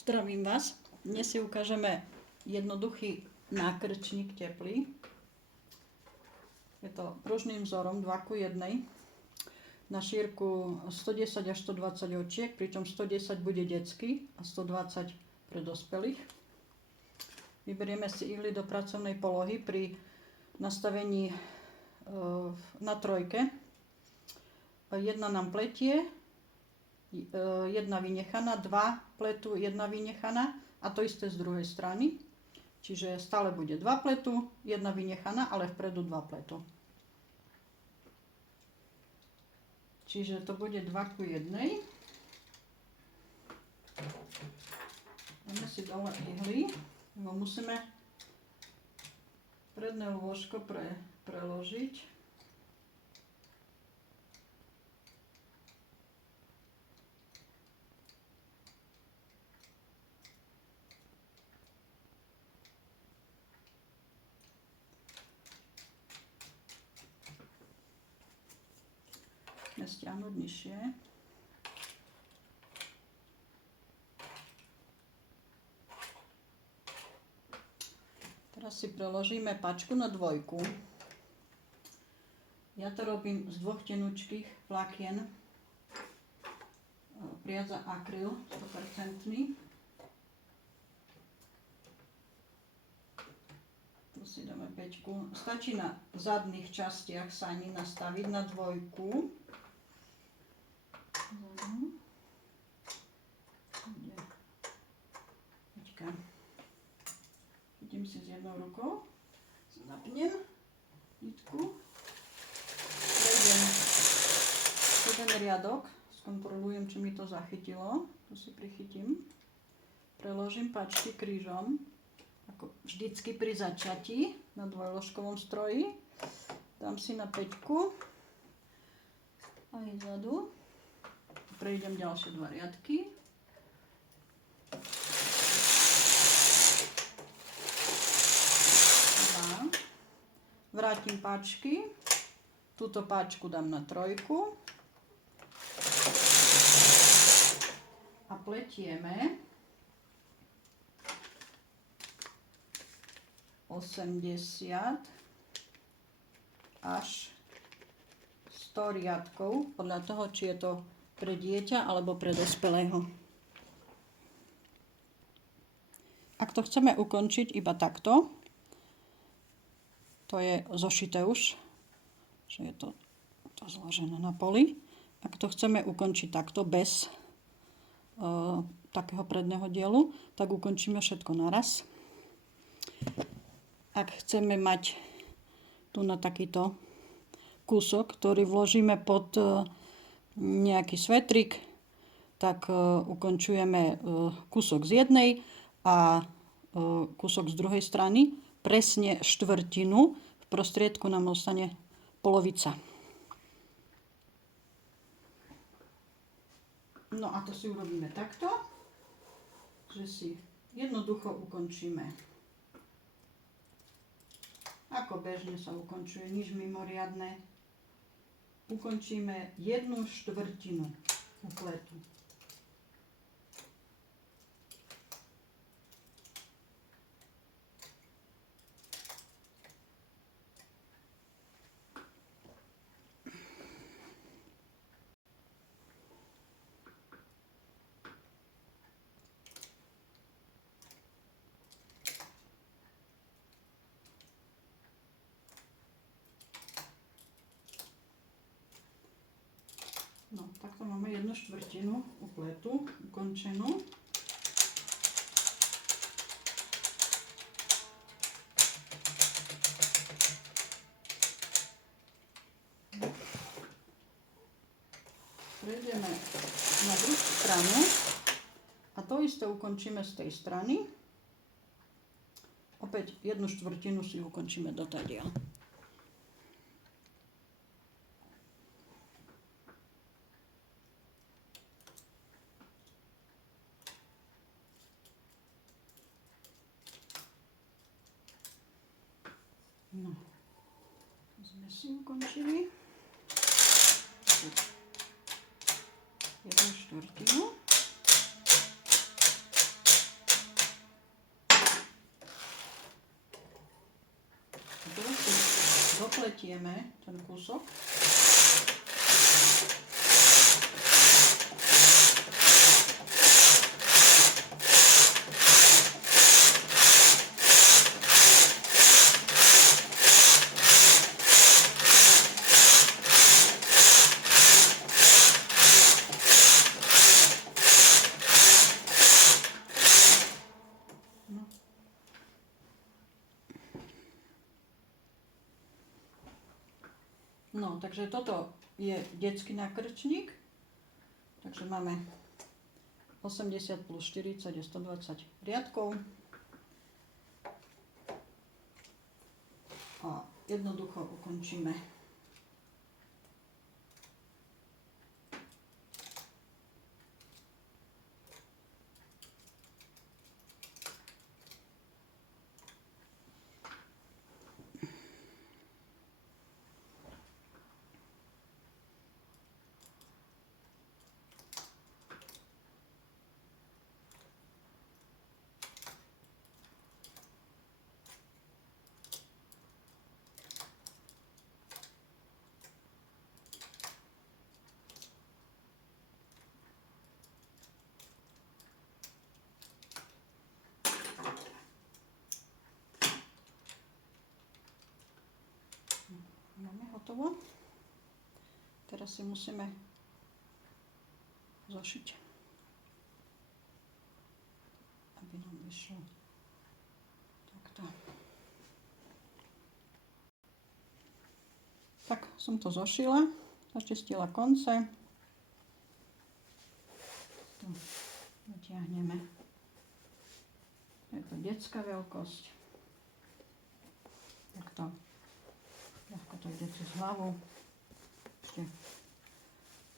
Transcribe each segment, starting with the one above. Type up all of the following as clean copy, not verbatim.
Zdravím vás. Dnes si ukážeme jednoduchý nákrčník teplý. Je to pružným vzorom 2:1 na šírku 110 až 120 očiek, pričom 110 bude detský a 120 pre dospelých. Vyberieme si ihly do pracovnej polohy pri nastavení na trojke. Jedna nám pletie, jedna vynechaná, dva pletu, jedna vynechaná a to isté z druhej strany. Čiže stále bude 2 pletu, jedna vynechaná, ale vpredu 2 pletu. Čiže to bude 2:1. Dáme si dole ihly, lebo musíme predné lôžko preložiť. Stiahnuť nižšie. Teraz si preložíme pačku na 2. Ja to robím z 2 tenučkých vlákien priadza akryl 100%. Tu si dáme 5. Stačí na zadných častiach sani nastaviť na 2. Idem si s jednou rukou, zapnem nitku, prejdem jeden riadok, skontrolujem, či mi to zachytilo, tu si prichytím, preložím pačky krížom, ako vždycky pri začatí na dvojložkovom stroji, dám si na 5 aj vzadu. Prejdem ďalšie 2 riadky. Vrátim páčky. Túto páčku dám na 3. A pletieme 80 až 100 riadkov, podľa toho, či je to pre dieťa alebo pre dospelého. Ak to chceme ukončiť iba takto, to je zošité už, že je to zložené na poli. Ak to chceme ukončiť takto, bez takého predného dielu, tak ukončíme všetko naraz. Ak chceme mať tu na takýto kúsok, ktorý vložíme pod nejaký svetrik, tak ukončujeme kúsok z jednej a kúsok z druhej strany, presne štvrtinu, v prostriedku nám ostane polovica. No a to si urobíme takto, že si jednoducho ukončíme. Ako bežne sa ukončuje, nič mimoriadne. Ukončíme 1/4 upletu. No, takto máme 1/4 upletu ukončenú. Prejdeme na druhú stranu a to isté ukončíme z tej strany. Opäť 1/4 si ukončíme dotadiaľ. No, to sme si ukončili. 1/4. zapletieme ten kúsok. No, takže toto je detský nákrčník. Takže máme 80 plus 40 je 120 riadkov. A jednoducho ukončíme. Máme hotovo. Teraz si musíme zošiť, aby nám vyšlo takto. Tak som to zošila, začistila konce. Tu natiahneme. Je to detská veľkosť. Takto. Ľahko to ide cez hlavu. Ešte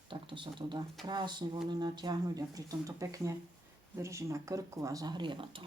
takto sa to dá krásne voľne natiahnuť a pritom to pekne drží na krku a zahrieva to.